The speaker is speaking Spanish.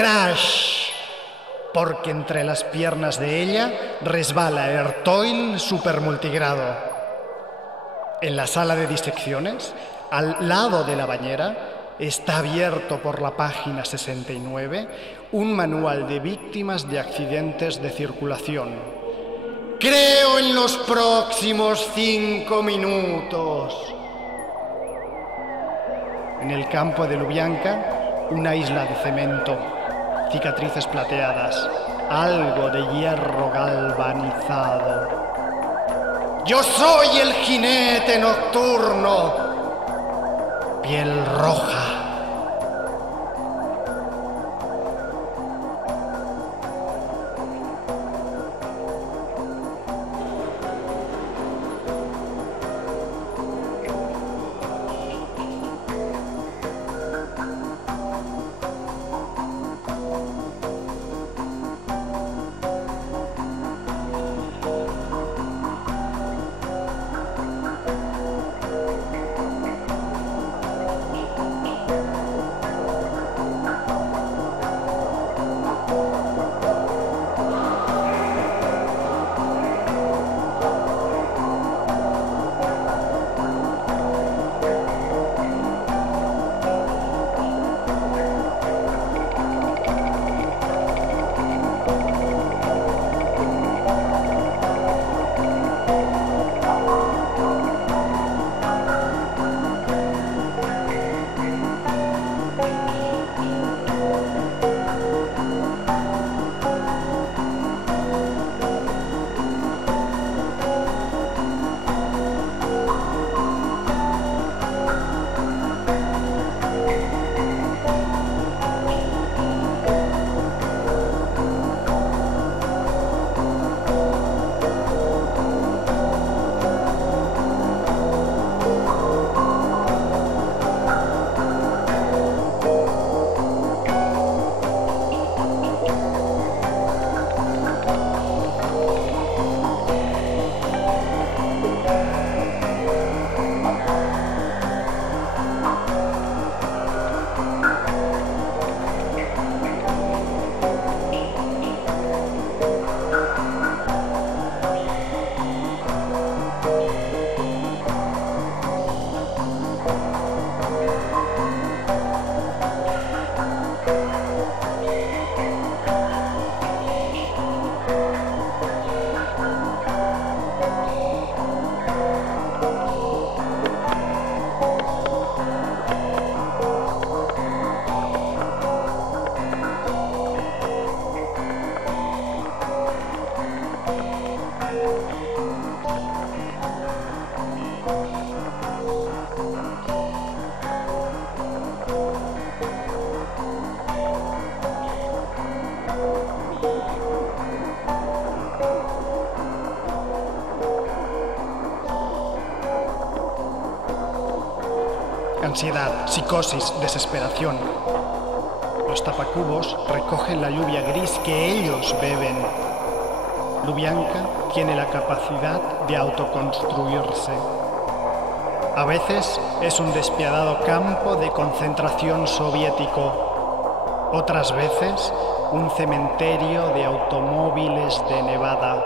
crash, porque entre las piernas de ella resbala el toil supermultigrado. En la sala de disecciones, al lado de la bañera, está abierto por la página 69 un manual de víctimas de accidentes de circulación. Creo en los próximos 5 minutos. En el campo de Lubianka, una isla de cemento, cicatrices plateadas, algo de hierro galvanizado. Yo soy el jinete nocturno, piel roja. Ansiedad, psicosis, desesperación. Los tapacubos recogen la lluvia gris que ellos beben. Lubianka tiene la capacidad de autoconstruirse. A veces es un despiadado campo de concentración soviético. Otras veces un cementerio de automóviles de Nevada.